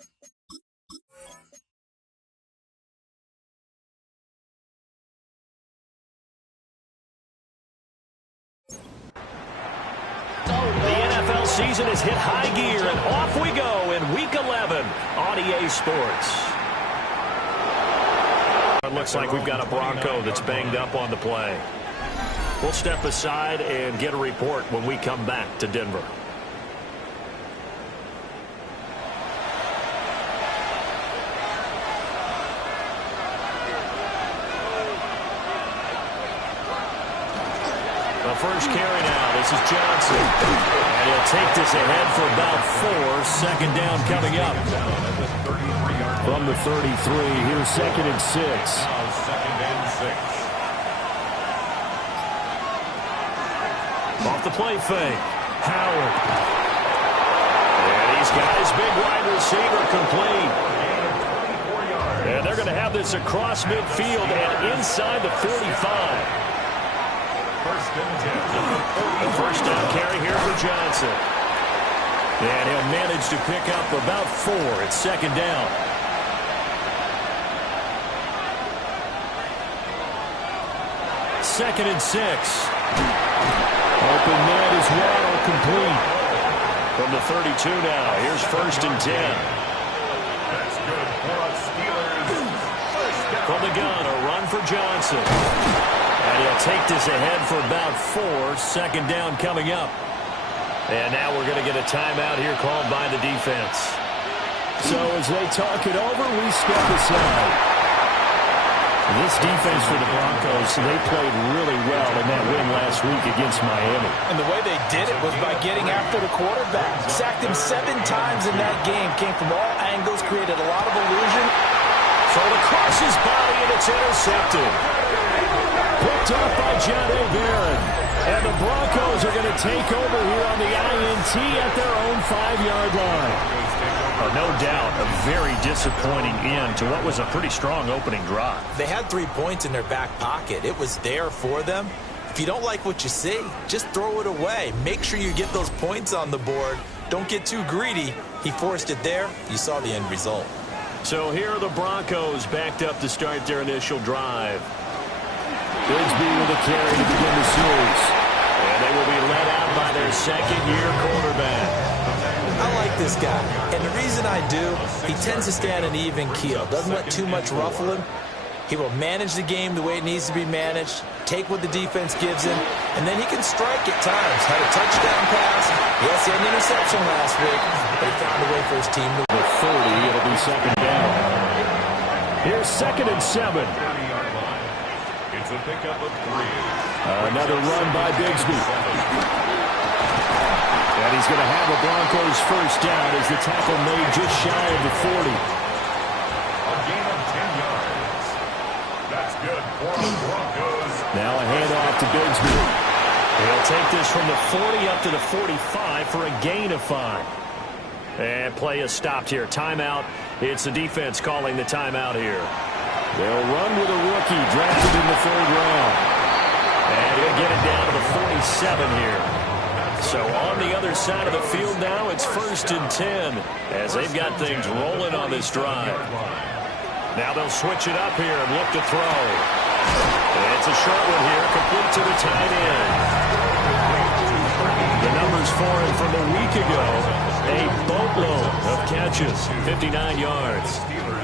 The NFL season has hit high gear, and off we go in Week 11 on EA Sports. It looks like we've got a Bronco that's banged up on the play. We'll step aside and get a report when we come back to Denver. The first carry now. This is Johnson. And he'll take this ahead for about 4. Second down coming up. From the 33, here's 2nd and 6. Off the play fake. Howard. And he's got his big wide receiver complete. And they're going to have this across midfield and inside the 45. The first down carry here for Johnson. And he'll manage to pick up about 4. It's 2nd down. Second and 6. Open man is Waddle, complete. From the 32 now, here's 1st and 10. That's good for us Steelers. From the gun, a run for Johnson. And he'll take this ahead for about 4. Second down coming up. And now we're going to get a timeout here called by the defense. So as they talk it over, we step aside. This defense for the Broncos, they played really well in that win last week against Miami. And the way they did it was by getting after the quarterback. Sacked him 7 times in that game. Came from all angles, created a lot of illusion. Thrown across his body, and it's intercepted. Picked off by John A. Barron. And the Broncos are going to take over here on the INT at their own 5-yard line. No doubt, a very disappointing end to what was a pretty strong opening drive. They had 3 points in their back pocket. It was there for them. If you don't like what you see, just throw it away. Make sure you get those points on the board. Don't get too greedy. He forced it there. You saw the end result. So here are the Broncos backed up to start their initial drive. Bigsby with a carry to begin the series. And they will be led out by their second-year quarterback. I like this guy, and the reason I do, he tends to stay on an even keel. Doesn't let too much ruffle him. He will manage the game the way it needs to be managed, take what the defense gives him, and then he can strike at times. Had a touchdown pass. Yes, he had an interception last week, but he found a way for his team to win. 30, it'll be 2nd down. Here's 2nd and 7. It's a pickup of 3. Another run by Bigsby. And he's going to have a Broncos first down as the tackle made just shy of the 40. A gain of 10 yards. That's good for the Broncos. Now a handoff to Bigsby. He'll take this from the 40 up to the 45 for a gain of 5. And play is stopped here. Timeout. It's the defense calling the timeout here. They'll run with a rookie drafted in the 3rd round. And he'll get it down to the 47 here. So on the other side of the field now, it's 1st and 10 as they've got things rolling on this drive. Now they'll switch it up here and look to throw. And it's a short one here, complete to the tight end. The numbers for him from a week ago, a boatload of catches, 59 yards.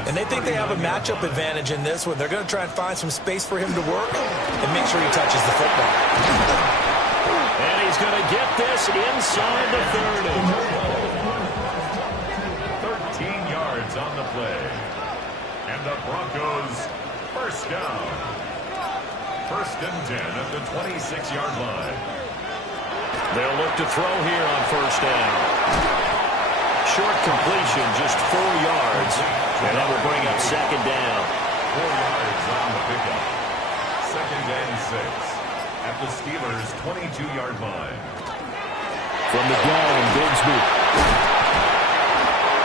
And they think they have a matchup advantage in this one. They're going to try and find some space for him to work and make sure he touches the football. And he's going to get this inside the 30. 13 yards on the play. And the Broncos first down. 1st and 10 at the 26-yard line. They'll look to throw here on 1st down. Short completion, just 4 yards. And that will bring up 2nd down. 4 yards on the pickup. 2nd and 6. At the Steelers' 22-yard line. From the gun, Bigsby.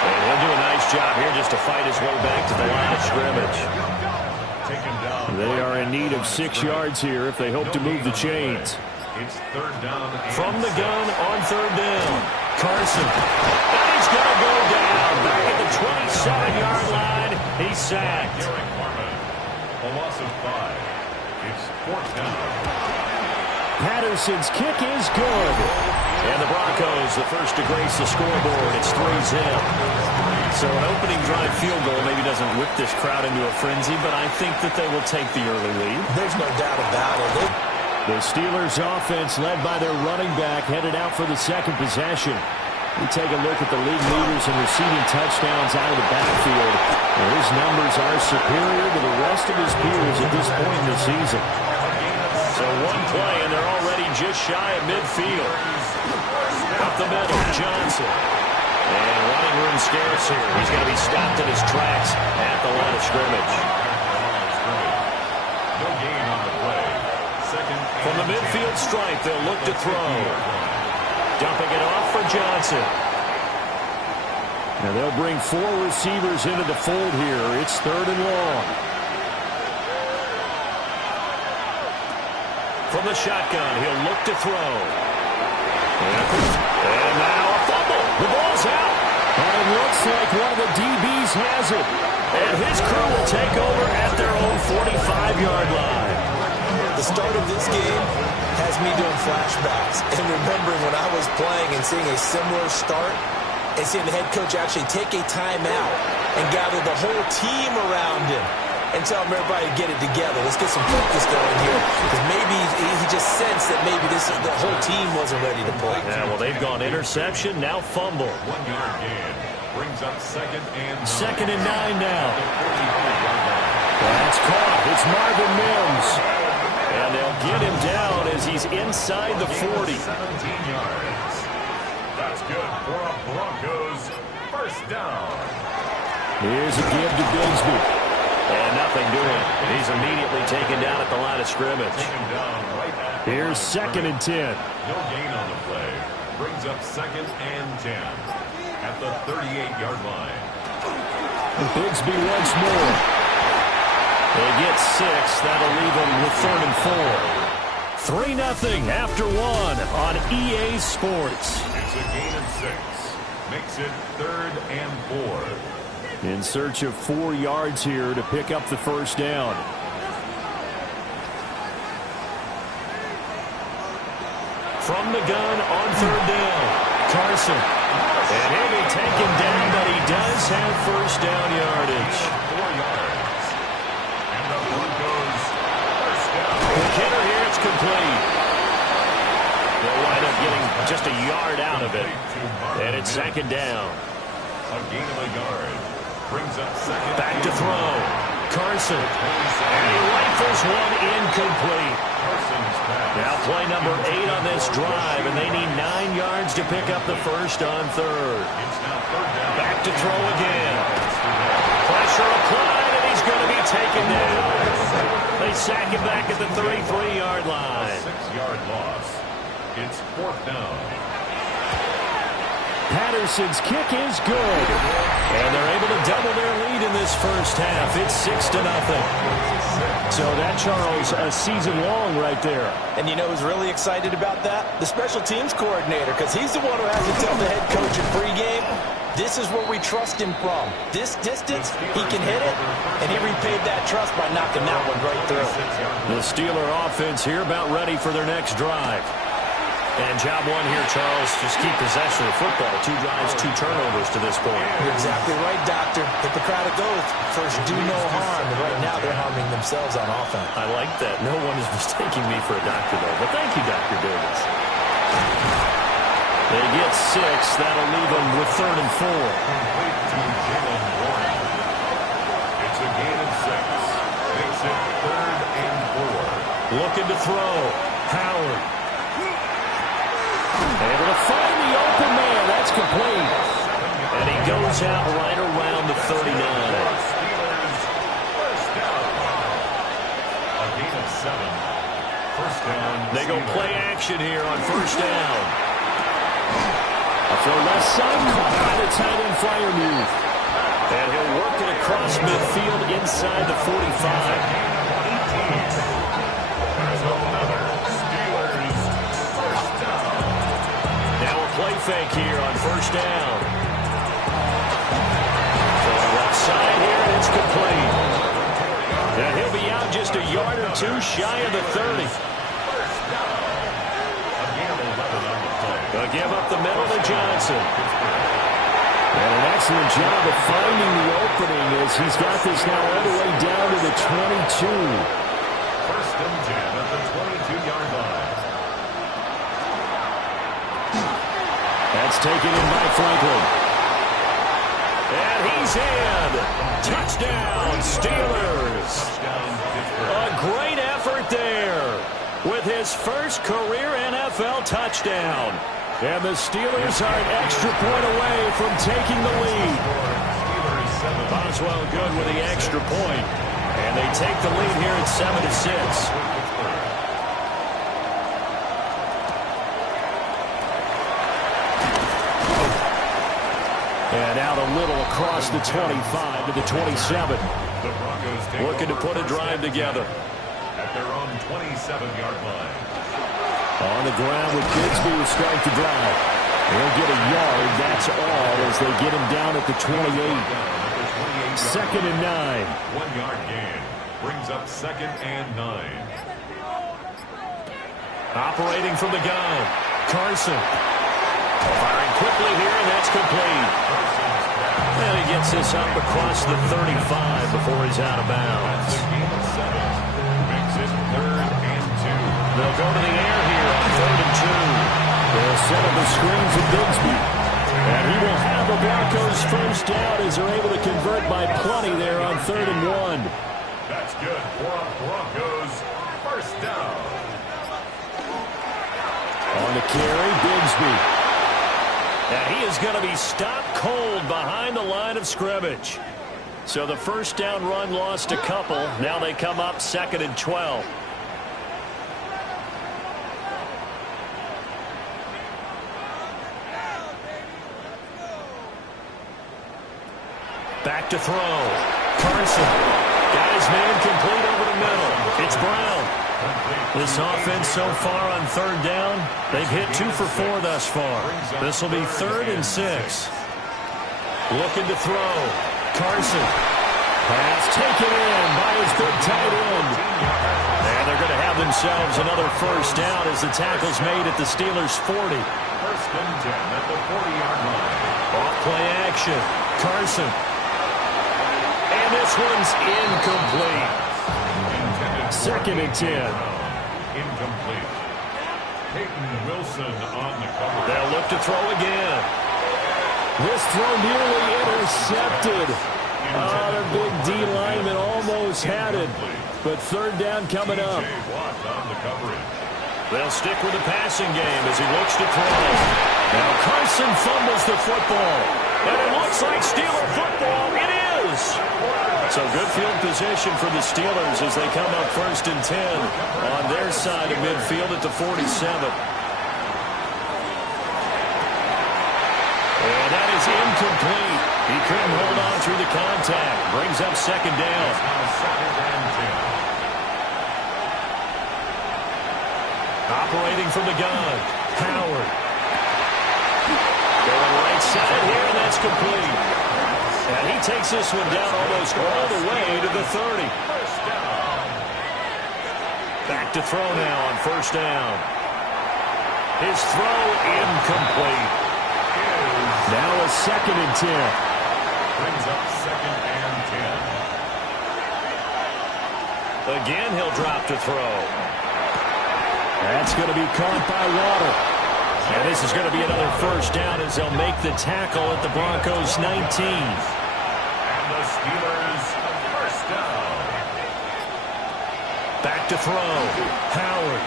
And he'll do a nice job here just to fight his way back to the line of scrimmage. They are in need of 6 yards here if they hope to move the chains. It's 3rd down. From the gun on 3rd down. Carson. And he's going to go down. Back at the 27-yard line. He's sacked. A loss of 5. It's 4th down. Patterson's kick is good. And the Broncos, the first to grace the scoreboard. It's 3-zip. So an opening drive field goal maybe doesn't whip this crowd into a frenzy, but I think that they will take the early lead. There's no doubt about it. The Steelers offense led by their running back headed out for the second possession. We take a look at the league leaders in receiving touchdowns out of the backfield. And his numbers are superior to the rest of his peers at this point in the season. So one play, and they're already just shy of midfield. Up the middle, Johnson. And running room scarce here. He's going to be stopped in his tracks at the line of scrimmage. No gain on the play. From the midfield stripe, they'll look to throw. Dumping it off for Johnson. Now they'll bring 4 receivers into the fold here. It's 3rd and long. From the shotgun, he'll look to throw. And now a fumble. The ball's out. And it looks like one of the DBs has it. And his crew will take over at their own 45-yard line. The start of this game has me doing flashbacks and remembering when I was playing and seeing a similar start and seeing the head coach actually take a timeout and gather the whole team around him and tell everybody to get it together. Let's get some focus going here. Because maybe he just sensed that maybe the whole team wasn't ready to play. Yeah, well, they've gone interception, now fumble. 1-yard gain. Brings up 2nd and 9. 2nd and 9 now. That's caught. It's Marvin Mims. And they'll get him down as he's inside the 40. 17 yards. That's good for a Broncos first down. Here's a give to Bigsby. And nothing doing. He's immediately taken down at the line of scrimmage. Taken down right at Here's 2nd and 10. No gain on the play. Brings up 2nd and 10 at the 38-yard line. Bigsby once more. They get 6. That'll leave them with 3rd and 4. 3-0 after 1 on EA Sports. It's a gain of 6. Makes it 3rd and 4. In search of 4 yards here to pick up the first down. From the gun on 3rd down. Carson. And he'll be taken down, but he does have first down yardage. 4 yards. And the Broncos first down. The kicker here, it's complete. They'll wind up getting just a yard out of it. And it's 2nd down. A gain of a yard. Brings up 2nd. Back to throw. Carson. And he rifles one incomplete. Carson's pass. Now play number 8 on this drive, and they need 9 yards to pick up the first on 3rd. It's now 3rd down. Back to throw again. Pressure applied, and he's going to be taken down. They sack him back at the 33-yard line. 6-yard loss. It's 4th down. Patterson's kick is good. And they're able to double their lead in this first half. It's 6-0. So that, Charles, a season long right there. And you know who's really excited about that? The special teams coordinator, because he's the one who has to tell the head coach in pregame, this is where we trust him from. This distance, he can hit it, and he repaid that trust by knocking that one right through. The Steeler offense here about ready for their next drive. And job 1 here, Charles, just keep possession of the football. 2 drives, 2 turnovers to this point. You're exactly right, Doctor. Hippocratic oath. First, do no harm. And right now, they're harming themselves on offense. I like that. No one is mistaking me for a doctor, though. But thank you, Dr. Davis. They get 6. That'll leave them with 3rd and 4. It's a gain of 6. Makes it 3rd and 4. Looking to throw. Howard. Able to find the open man. That's complete. And he goes out right around the 39. Steelers first down. A gain of 7. First down. They go play action here on first down. Off the left side, caught by the tight end Freiermuth. And he'll work it across midfield inside the 45. Steelers first down. Now a play fake here on first down. about 2 shy of the 30. They'll give up the middle to Johnson. And an excellent job of finding the opening as he's got this now all the way down to the 22. First and 10 at the 22-yard line. That's taken in by Franklin. And he's in. Touchdown, Steelers. A great effort there with his first career NFL touchdown. And the Steelers are an extra point away from taking the lead. Boswell good with the extra point. And they take the lead here at 7-6. And out a little across the 25 to the 27. Looking to put a drive together. At their own 27-yard line. On the ground with Bigsby to strike the drive. They'll get a yard, that's all, as they get him down at the 28. Second and 9. 1-yard gain brings up second and 9. Operating from the gun. Carson. Firing quickly here, and that's complete. And he gets this up across the 35 before he's out of bounds. Makes it 3rd and 2. They'll go to the air here on 3rd and 2. They'll set up a screen for Bigsby. And he will have the Broncos first down as they're able to convert by plenty there on 3rd and 1. That's good for a Broncos first down. On the carry, Bigsby. And he is going to be stopped cold behind the line of scrimmage. So the first down run lost a couple. Now they come up 2nd and 12. Back to throw. Carson got his man complete over the middle. It's Brown. This offense so far on 3rd down, they've hit 2 for 4 thus far. This will be 3rd and 6. Looking to throw. Carson. Pass taken in by his big tight end. And they're going to have themselves another first down as the tackle's made at the Steelers' 40. First and 10 at the 40-yard line. Off play action. Carson. And this one's incomplete. 2nd and 10. Incomplete. Peyton Wilson on the cover. They'll look to throw again. This throw nearly intercepted. The big D lineman almost had it. But 3rd down coming up. They'll stick with the passing game as he looks to throw. Now Carson fumbles the football. And it looks like Steeler football. It is. So good field position for the Steelers as they come up 1st and 10 on their side of midfield at the 47. And that is incomplete. He couldn't hold on through the contact. Brings up 2nd down. Operating from the gun. Howard. Going right side here, and that's complete. And he takes this one down almost all the way to the 30. Back to throw now on 1st down. His throw incomplete. Now a 2nd and 10. Brings up 2nd and 10. Again, he'll drop to throw. That's going to be caught by Waddle. And this is going to be another first down as they'll make the tackle at the Broncos' 19. And the Steelers first down. Back to throw. Howard.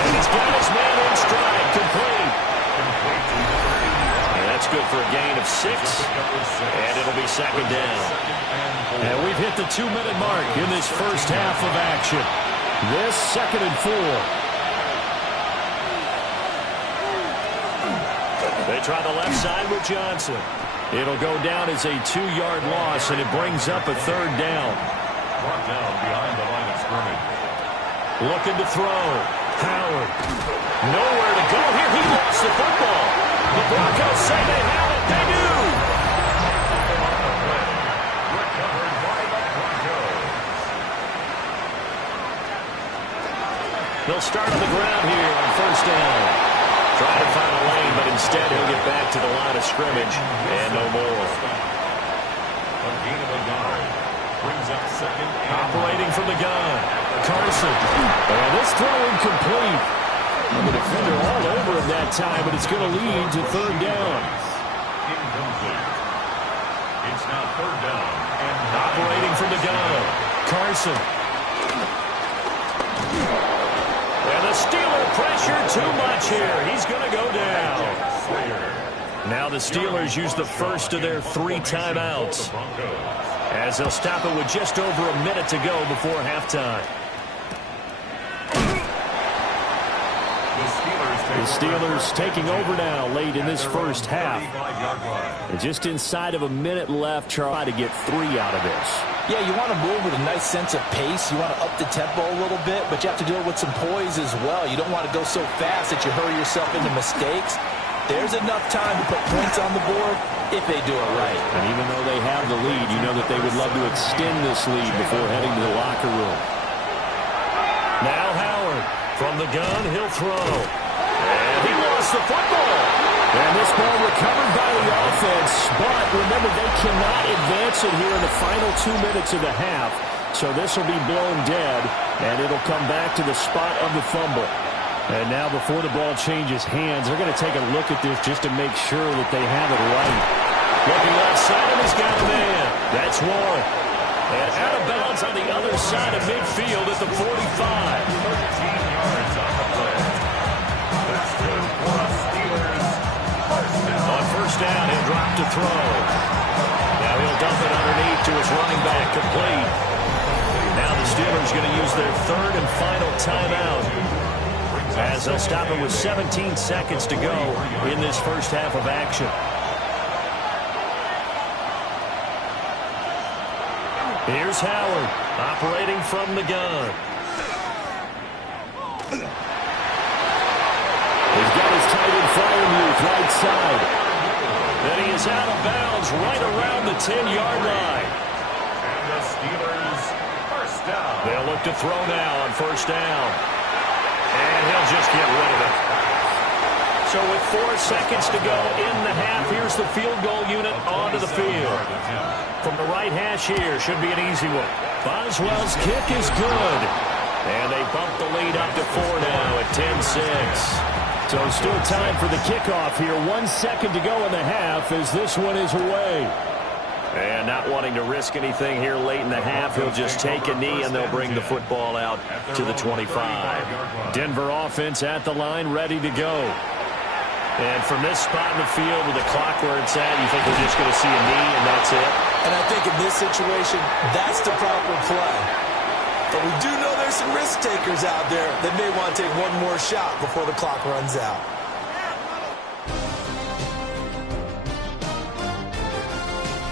And he's got his man in stride. Complete. And that's good for a gain of 6. And it'll be 2nd down. And we've hit the 2-minute mark in this first half of action. This 2nd and 4. They try the left side with Johnson. It'll go down as a 2-yard loss, and it brings up a 3rd down. Brought down behind the line of scrimmage. Looking to throw. Howard. Nowhere to go here. He lost the football. The Broncos say they have it. They do. Recovered by the Broncos. They'll start on the ground here on first down. Trying to find a lane, but instead he'll get back to the line of scrimmage and no more. A gain of a yard. Brings up second. Operating from the gun. Carson. And this throw incomplete. The defender all over him that time, but it's going to lead to third down. Incomplete. It's now third down. And operating from the gun. Carson. And the Steeler pressure too much here. He's going to go down. Now the Steelers use the first of their 3 timeouts, as they'll stop it with just over a minute to go before halftime. The Steelers taking over now late in this first half. And just inside of a minute left, try to get 3 out of this. Yeah, you want to move with a nice sense of pace. You want to up the tempo a little bit, but you have to do it with some poise as well. You don't want to go so fast that you hurry yourself into mistakes. There's enough time to put points on the board if they do it right. And even though they have the lead, you know that they would love to extend this lead before heading to the locker room. Now Howard from the gun, he'll throw. And he lost the football. And this ball recovered by the offense, but remember, they cannot advance it here in the final 2 minutes of the half. So this will be blown dead, and it'll come back to the spot of the fumble. And now before the ball changes hands, they're going to take a look at this just to make sure that they have it right. Looking left side, and he's got a man. That's one. And out of bounds on the other side of midfield at the 45. 13 yards on the play. That's good for us Steelers. On first down, he'll drop to throw. Now he'll dump it underneath to his running back, complete. Now the Steelers going to use their 3rd and final timeout, as they'll stop it with 17 seconds to go in this first half of action. Here's Howard, operating from the gun. He's got his tight end Freiermuth right side. Then he is out of bounds right around the 10-yard line. And the Steelers first down. They'll look to throw now on first down. And he'll just get rid of it. So with 4 seconds to go in the half, here's the field goal unit onto the field. From the right hash here, should be an easy one. Boswell's kick is good. And they bump the lead up to 4 now at 10-6. So still time for the kickoff here. 1 second to go in the half as this one is away. And not wanting to risk anything here late in the half, he'll just take a knee and they'll bring the football out to the 25. Denver offense at the line, ready to go. And from this spot in the field with the clock where it's at, you think we're just going to see a knee and that's it? And I think in this situation, that's the proper play. But we do know there's some risk takers out there that may want to take one more shot before the clock runs out.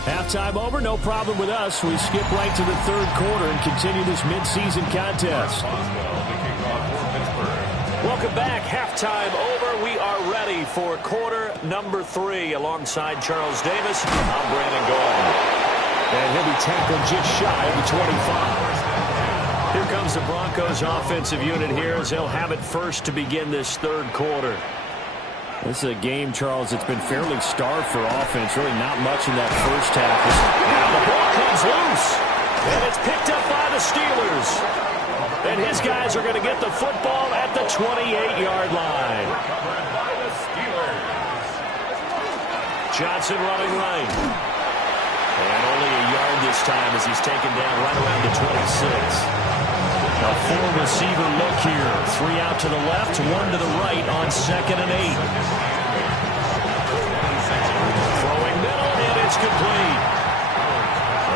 Halftime over, no problem with us. We skip right to the 3rd quarter and continue this midseason contest. Welcome back. Halftime over. We are ready for quarter number 3 alongside Charles Davis. I'm Brandon Gordon. And he'll be tackled just shy of the 25. Here comes the Broncos offensive unit here as they'll have it first to begin this 3rd quarter. This is a game, Charles, that's been fairly starved for offense. Really not much in that first half. Now the ball comes loose. And it's picked up by the Steelers. And his guys are going to get the football at the 28-yard line. Recovered by the Steelers. Johnson running right. And only a yard this time as he's taken down right around the 26. A 4-receiver look here. 3 out to the left, 1 to the right on 2nd and 8. Throwing middle, and it's complete.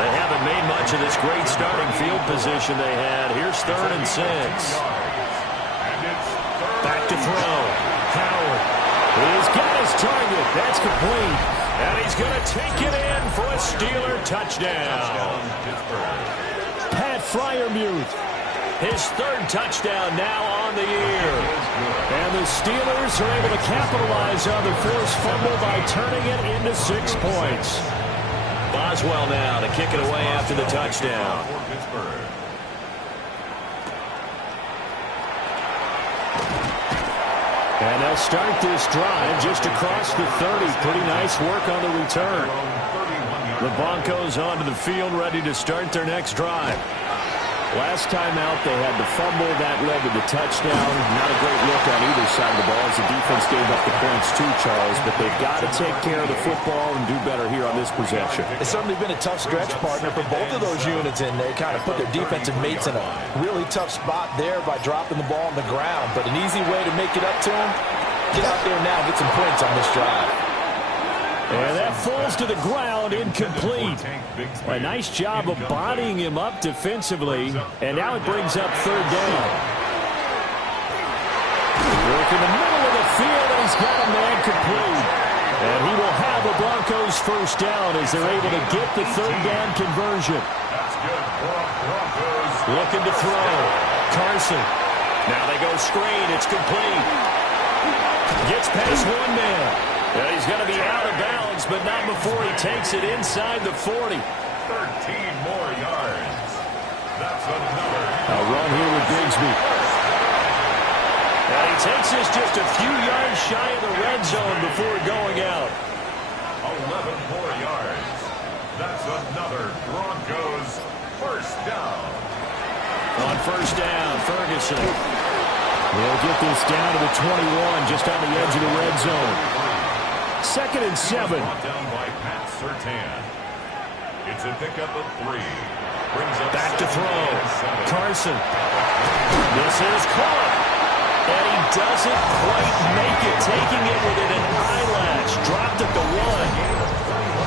They haven't made much of this great starting field position they had. Here's 3rd and 6. Back to throw. Howard. He's got his target. That's complete. And he's going to take it in for a Steeler touchdown. Pat Freiermuth. His 3rd touchdown now on the year. And the Steelers are able to capitalize on the forced fumble by turning it into 6 points. Boswell now to kick it away after the touchdown. And they'll start this drive just across the 30. Pretty nice work on the return. The Broncos onto the field, ready to start their next drive. Last time out, they had the fumble. That led to the touchdown. Not a great look on either side of the ball as the defense gave up the points too, Charles. But they've got to take care of the football and do better here on this possession. It's certainly been a tough stretch, partner, for both of those units in there. Kind of put their defensive mates in a really tough spot there by dropping the ball on the ground. But an easy way to make it up to them, get out there now and get some points on this drive. And that falls to the ground, incomplete. A nice job of bodying him up defensively. And now it brings up third down. Work in the middle of the field, and he's got a man complete. And he will have the Broncos first down as they're able to get the third down conversion. Looking to throw. Carson. Now they go screen. It's complete. Gets past one man. Yeah, he's going to be out of bounds, but not before he takes it inside the 40. 13 more yards. That's another. A run here with Bigsby. And he takes this just a few yards shy of the red zone before going out. 11 more yards. That's another Broncos first down. On first down, Ferguson. He'll get this down to the 21, just on the edge of the red zone. 2nd and 7. Brought down by Pat Surtain. It's a pickup of 3. Brings up Back to throw. Carson. This is caught. And he doesn't quite make it, taking it within an eyelash. Dropped at the 1.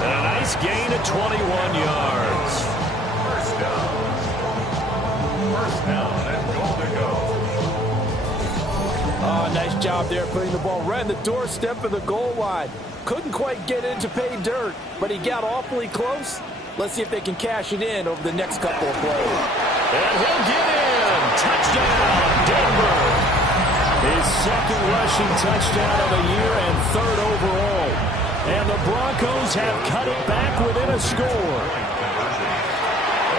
And a nice gain of 21 yards. First down. First down and goal to go. Oh, nice job there putting the ball right in the doorstep of the goal line. Couldn't quite get it to pay dirt, but he got awfully close. Let's see if they can cash it in over the next couple of plays. And he'll get in. Touchdown, Denver. His 2nd rushing touchdown of the year and 3rd overall. And the Broncos have cut it back within a score.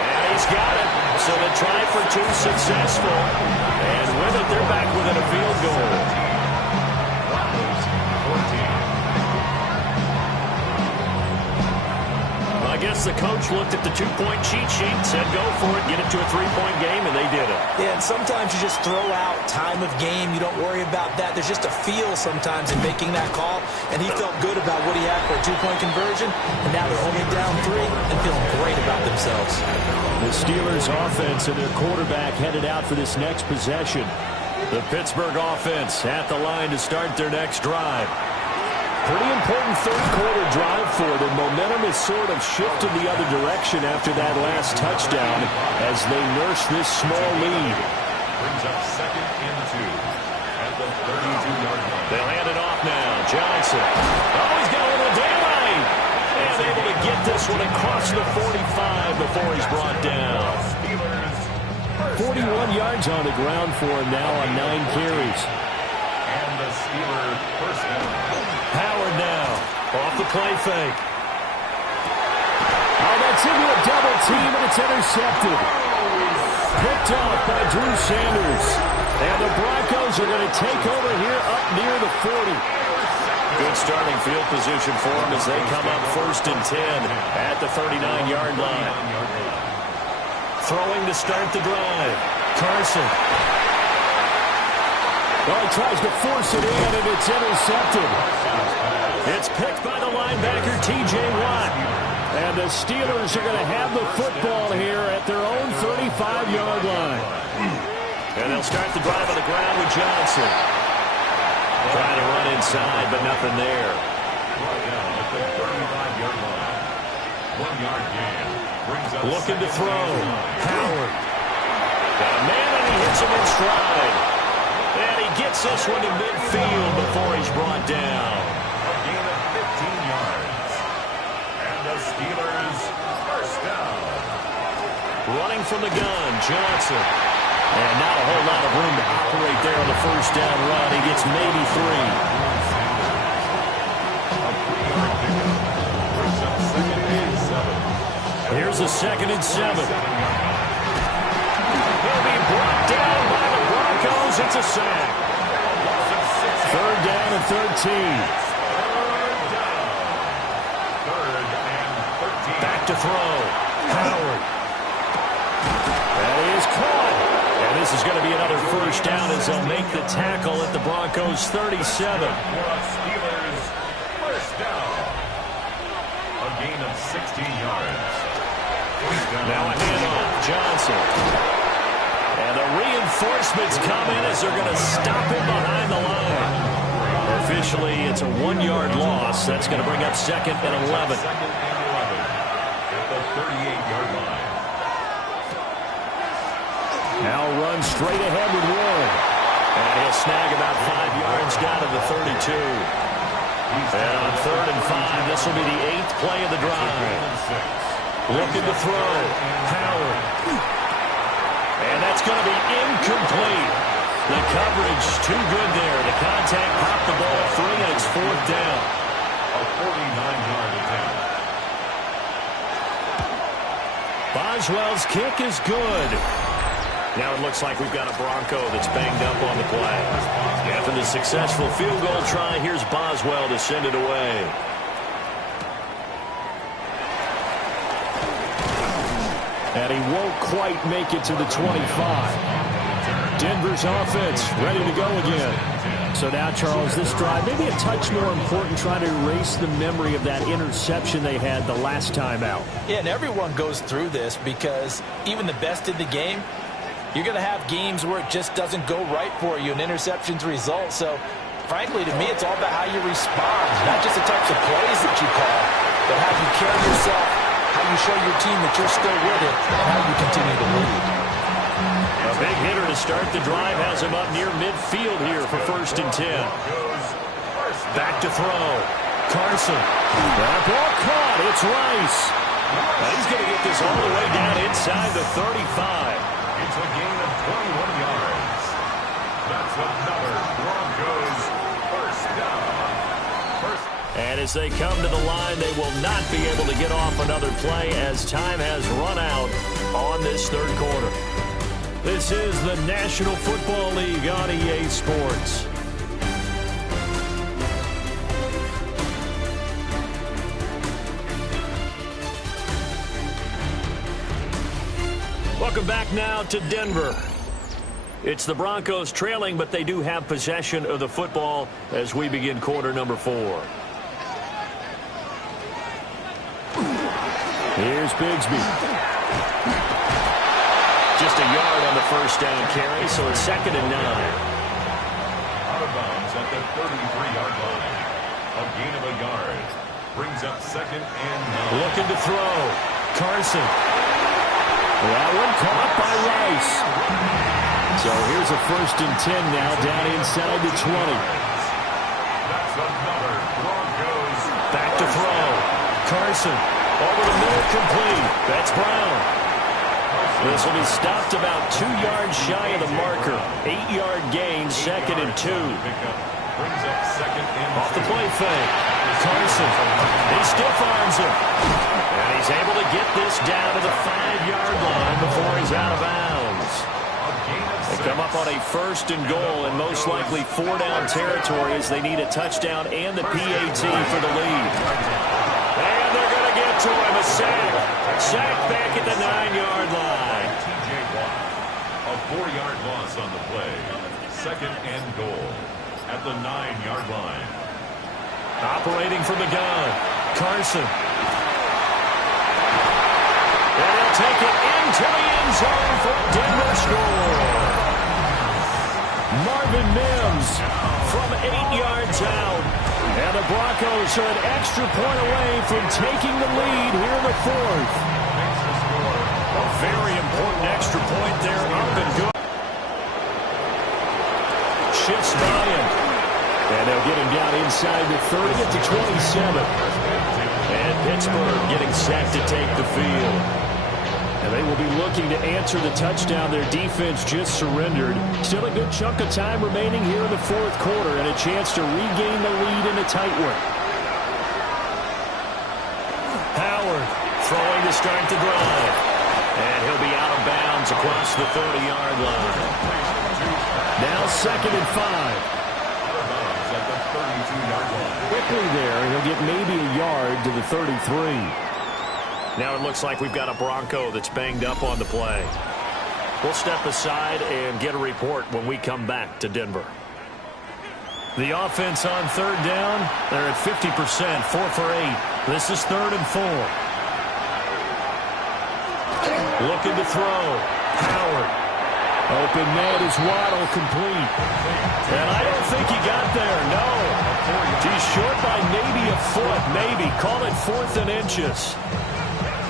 And he's got it. So the try for 2 successful. And with it, they're back within a field goal. I guess the coach looked at the 2-point cheat sheet, said go for it, get it to a 3-point game, and they did it. Yeah, and sometimes you just throw out time of game. You don't worry about that. There's just a feel sometimes in making that call, and he felt good about what he had for a 2-point conversion, and now they're only down 3 and feeling great about themselves. The Steelers offense and their quarterback headed out for this next possession. The Pittsburgh offense at the line to start their next drive. Pretty important third-quarter drive for them. Momentum has sort of shifted the other direction after that last touchdown as they nurse this small lead. Brings up 2nd and 2 at the 32-yard line. They'll hand it off now. Johnson. Oh, he's got a little daylight. And able to get this one across the 45 before he's brought down. 41 yards on the ground for him now on 9 carries. And the Steelers first down. Howard now, off the play fake. Oh, that's into a double team, and it's intercepted. Picked off by Drew Sanders. And the Broncos are going to take over here up near the 40. Good starting field position for them as they come up 1st and 10 at the 39-yard line. Throwing to start the drive. Carson. Oh, he tries to force it in, and it's intercepted. It's picked by the linebacker, T.J. Watt. And the Steelers are going to have the football here at their own 35-yard line. And they'll start the drive on the ground with Johnson. Trying to run inside, but nothing there. Looking to throw. Howard. Got a man, and he hits him in stride. And he gets this one to midfield before he's brought down. A gain of 15 yards. And the Steelers first down. Running from the gun, Johnson. And not a whole lot of room to operate there on the first down run. He gets maybe 3. Here's a 2nd and 7. He'll be brought down by the Broncos. It's a sack. Third down and 13. Back to throw. Howard. That is caught. And this is going to be another first down as they'll make the tackle at the Broncos 37. Steelers first down. A gain of 16 yards. Now a handoff. Johnson. And the reinforcements come in as they're going to stop him behind the line. Officially, it's a 1-yard loss. That's going to bring up 2nd and 11. At the 38-yard line. Now runs straight ahead with Warren. And he'll snag about 5 yards down to the 32. And on 3rd and 5, this will be the 8th play of the drive. Looking to throw. Howard. And that's going to be incomplete. The coverage too good there. The contact popped the ball free, and it's 4th down. A 49-yard attempt. Boswell's kick is good. Now it looks like we've got a Bronco that's banged up on the play. After the successful field goal try, here's Boswell to send it away. And he won't quite make it to the 25. Denver's offense ready to go again. So now, Charles, this drive maybe a touch more important, trying to erase the memory of that interception they had the last time out. Yeah, and everyone goes through this because even the best in the game, you're going to have games where it just doesn't go right for you, and interceptions result. So, frankly, to me, it's all about how you respond, not just the types of plays that you call, but how you carry yourself, how you show your team that you're still with it, and how you continue to lead. A big hitter to start the drive has him up near midfield here for 1st and 10. Back to throw. Carson. That ball caught. It's Rice. Now he's going to get this all the way down inside the 35. It's a gain of 21 yards. That's another Broncos first down. And as they come to the line, they will not be able to get off another play as time has run out on this 3rd quarter. This is the National Football League on EA Sports. Welcome back now to Denver. It's the Broncos trailing, but they do have possession of the football as we begin quarter number 4. Here's Bigsby. Just a yard on the first down carry, so it's 2nd and 9. Out of bounds at the 33-yard line. A gain of a yard. Brings up 2nd and 9. Looking to throw. Carson. That one caught by Rice. So here's a 1st and 10 now down inside the 20. That's another Broncos. Back to throw. Carson. Over the middle, complete. That's Brown. This will be stopped about 2 yards shy of the marker. 8-yard gain, 2nd and 2. Brings up 2nd and 2. Off the play fake. Carson. He stiff arms him. And he's able to get this down to the 5-yard line before he's out of bounds. They come up on a 1st and goal and most likely 4-down territory as they need a touchdown and the PAT for the lead. And they're going to get to him. A sack. Sack back at the 9-yard line. TJ Watt. A 4-yard loss on the play. 2nd and goal at the 9-yard line. Operating from the gun. Carson. And he'll take it into the end zone for a Denver score. Marvin Mims from 8 yards out. And the Broncos are an extra point away from taking the lead here in the 4th. A very important extra point there. Up and good. Shifts by him. And they'll get him down inside the 30 at the 27. And Pittsburgh getting set to take the field. And they will be looking to answer the touchdown their defense just surrendered. Still a good chunk of time remaining here in the 4th quarter and a chance to regain the lead in a tight one. Howard throwing to start the drive. And he'll be out of bounds across the 30-yard line. Now 2nd and 5. 32-yard line. Quickly there, he'll get maybe a yard to the 33. Now it looks like we've got a Bronco that's banged up on the play. We'll step aside and get a report when we come back to Denver. The offense on third down, they're at 50%, 4 for 8. This is 3rd and 4. Looking to throw. Howard. Open man is Waddle, complete. And I don't think he got there, no. He's short by maybe a foot, maybe. Call it 4th and inches.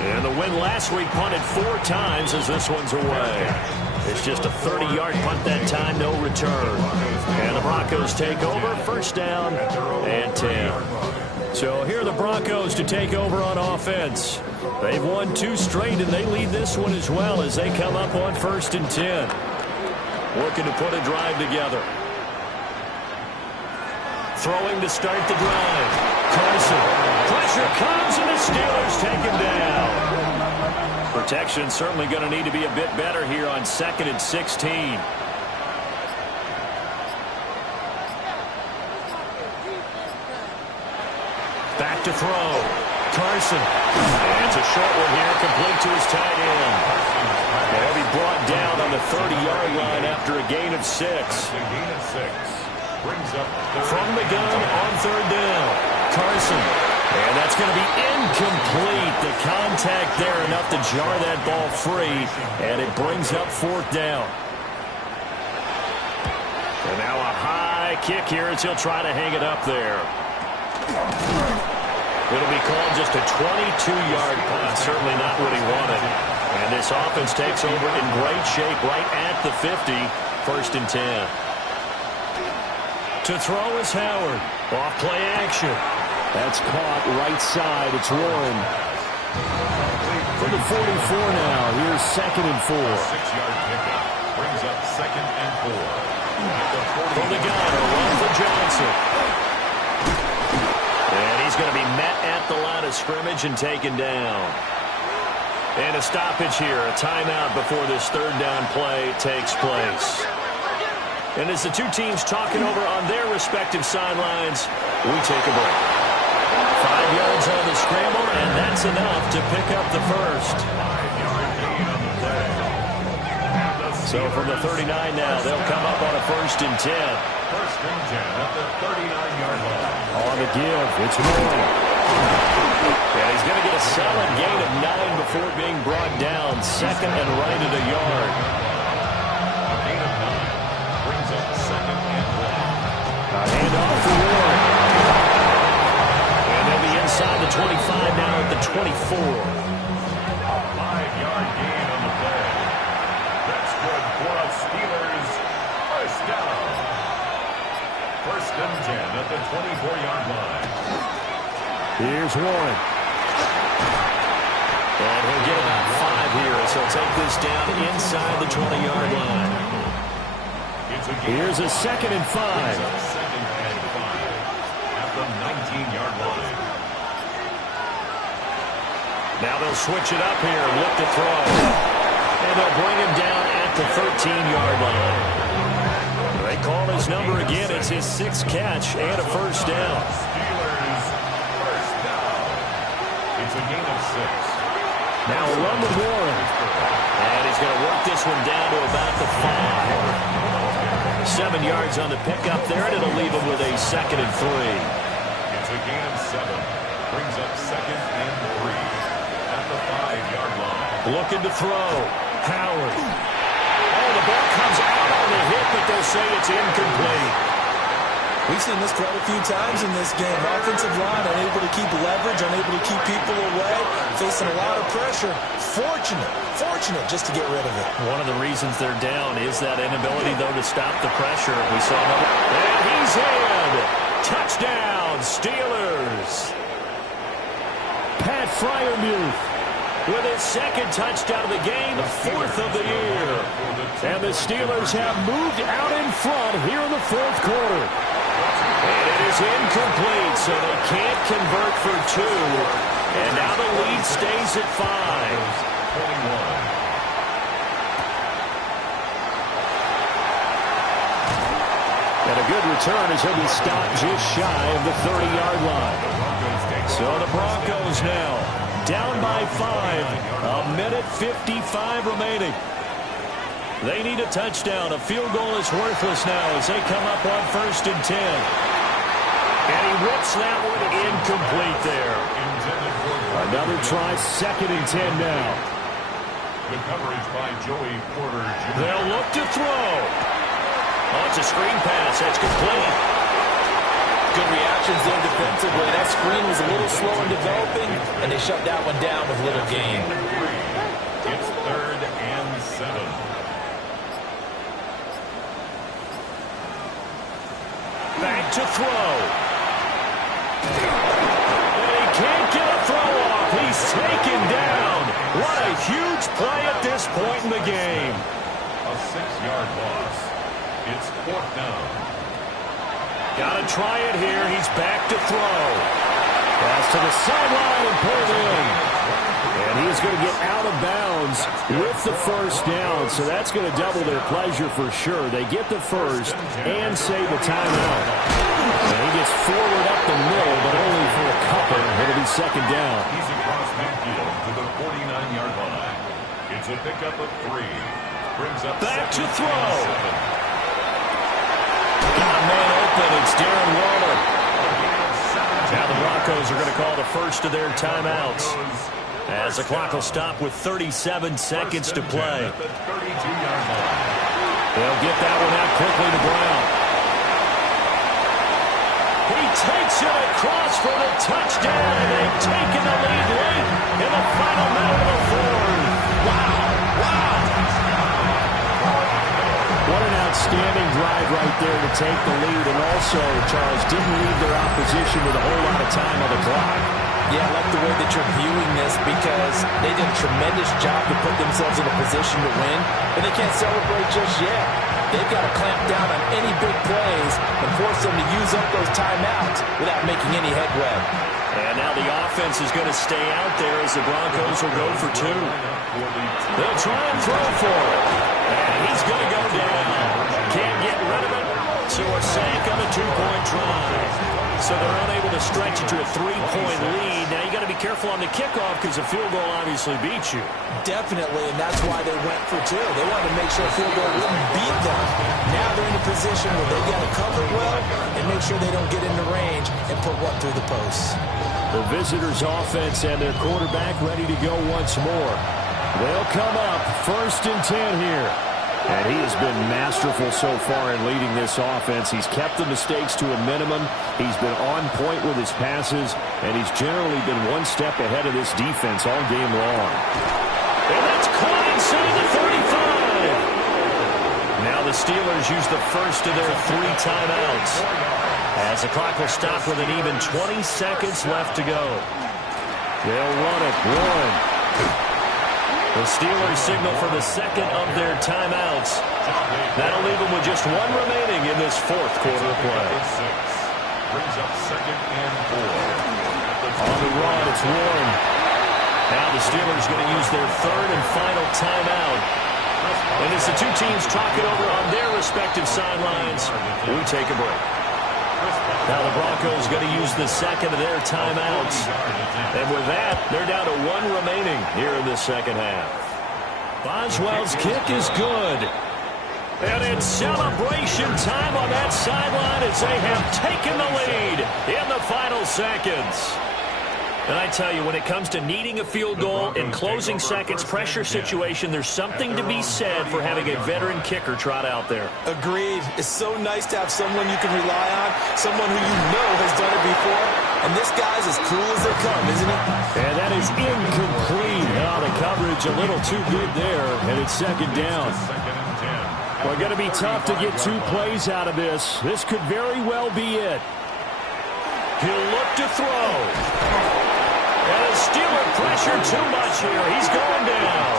And the win last week punted 4 times as this one's away. It's just a 30-yard punt that time, no return. And the Broncos take over, 1st down and 10. So here are the Broncos to take over on offense. They've won 2 straight, and they lead this one as well as they come up on 1st and 10. Looking to put a drive together. Throwing to start the drive. Carson. Pressure comes, and the Steelers take him down. Protection certainly going to need to be a bit better here on 2nd and 16. Back to throw. Carson. And it's a short one here, complete to his tight end. They'll be brought down on the 30-yard line after a gain of 6. From the gun on 3rd down. Carson. And that's going to be incomplete. The contact there enough to jar that ball free. And it brings up 4th down. And now a high kick here as he'll try to hang it up there. It'll be called just a 22-yard punt. Certainly not what he wanted. And this offense takes over in great shape right at the 50. 1st and 10. To throw is Howard. Off play action. That's caught right side. It's Warren. From the 44 now. Here's 2nd and 4. 6-yard pickup brings up 2nd and 4. From the gun, a run for Johnson. And he's going to be met at the line of scrimmage and taken down. And a stoppage here, a timeout before this 3rd down play takes place. And as the 2 teams talking over on their respective sidelines, we take a break. 5 yards on the scramble, and that's enough to pick up the 1st. 5-yard gain on the play. So from the 39 now, they'll come up on a 1st and 10. 1st and 10 at the 39-yard line. On the give, it's Warren. Yeah, he's going to get a solid gain of 9 before being brought down. 2nd and right at a yard. A gain of 9 brings up 2nd and 1. A handoff for Warren. And they'll be inside the 25 now at the 24. A 5-yard gain on the play. That's good for a Steelers 1st down. 1st and 10 at the 24-yard line. Here's Warren. And he'll get about 5 here as he'll take this down inside the 20-yard line. Here's a 2nd and 5. 2nd and 5 at the 19-yard line. Now they'll switch it up here and look to throw. And they'll bring him down at the 13-yard line. They call his number again. It's his 6th catch and a 1st down. Steelers 1st down. It's a gain of 6. Now a run with Warren. And he's going to work this one down to about the 5. 7 yards on the pickup there, and it'll leave him with a 2nd and 3. It's a gain of 7. Brings up 2nd and 3 at the 5-yard line. Looking to throw. Howard. Oh, the ball comes out on the hit, but they'll say it's incomplete. We've seen this quite a few times in this game. Offensive line unable to keep leverage, unable to keep people away, facing a lot of pressure. Fortunate just to get rid of it. One of the reasons they're down is that inability, though, to stop the pressure. We saw another. And he's in. Touchdown, Steelers. Pat Freiermuth with his 2nd touchdown of the game, 4th of the year. And the Steelers have moved out in front here in the 4th quarter. And it is incomplete, so they can't convert for 2. And now the lead stays at 5. 21. And a good return as he'll be stopped just shy of the 30-yard line. So the Broncos now down by 5. 1:55 remaining. They need a touchdown. A field goal is worthless now as they come up on 1st and 10. And he rips that one incomplete there. Another try, 2nd and 10 now. Good coverage by Joey Porter Jr. They'll look to throw. Oh, it's a screen pass. That's complete. Good reactions there defensively. That screen was a little slow in developing, and they shut that one down with little gain. It's 3rd and 7. Back to throw. And he can't get a throw off. He's taken down. What a huge play at this point in the game. A 6-yard loss. It's 4th down. Got to try it here. He's back to throw. Pass to the sideline and pulled in. And he's going to get out of bounds with the 1st down. So that's going to double their pleasure for sure. They get the 1st and save a timeout. And he gets forward up the middle, but only for a couple. It'll be 2nd down. He's across midfield to the 49-yard line. It's a pickup of 3. Brings up back to throw. Got a man open. It's Darren Waller. Now the Broncos are going to call the first of their timeouts, as the clock will stop with 37 seconds to play. They'll get that one out quickly to Brown. He takes it across for the touchdown, and they've taken the lead late in the final minute of the 4th. Wow, wow. What an outstanding drive right there to take the lead, and also, Charles, didn't leave their opposition with a whole lot of time on the clock. Yeah, I like the way that you're viewing this because they did a tremendous job to put themselves in a position to win, but they can't celebrate just yet. They've got to clamp down on any big plays and force them to use up those timeouts without making any headway. And now the offense is going to stay out there as the Broncos will go for 2. They'll try and throw for it. And he's going to go down. Can't get rid of it. So a sack on a 2-point drive. So they're unable to stretch it to a 3-point lead. Now you got to be careful on the kickoff because a field goal obviously beats you. Definitely, and that's why they went for 2. They wanted to make sure a field goal wouldn't beat them. Now they're in a position where they got to cover well and make sure they don't get into range and put one through the posts. The visitors' offense and their quarterback ready to go once more. They'll come up 1st and 10 here. And he has been masterful so far in leading this offense. He's kept the mistakes to a minimum. He's been on point with his passes, and he's generally been one step ahead of this defense all game long. And that's caught inside the 35. Now the Steelers use the first of their 3 timeouts, as the clock will stop with an even 20 seconds left to go. They'll run it. 1. The Steelers signal for the 2nd of their timeouts. That'll leave them with just 1 remaining in this 4th quarter of play. Brings up 2nd and 4. On the run, it's Warren. Now the Steelers going to use their 3rd and final timeout. And as the 2 teams talk it over on their respective sidelines, we take a break. Now the Broncos going to use the 2nd of their timeouts. And with that, they're down to 1 remaining here in the 2nd half. Boswell's kick is good. And it's celebration time on that sideline as they have taken the lead in the final seconds. And I tell you, when it comes to needing a field goal in closing seconds, pressure situation, there's something to be said for having a veteran kicker trot out there. Agreed. It's so nice to have someone you can rely on, someone who you know has done it before. And this guy's as cool as they come, isn't he? And that is incomplete. Oh, the coverage a little too good there, and it's 2nd down. Well, going to be tough to get 2 plays out of this. This could very well be it. He'll look to throw. And the Steeler pressure too much here. He's going down.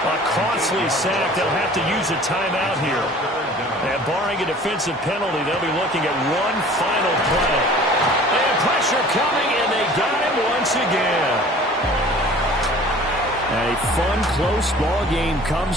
A costly sack. They'll have to use a timeout here. And barring a defensive penalty, they'll be looking at 1 final play. And pressure coming, and they got him once again. A fun, close ball game comes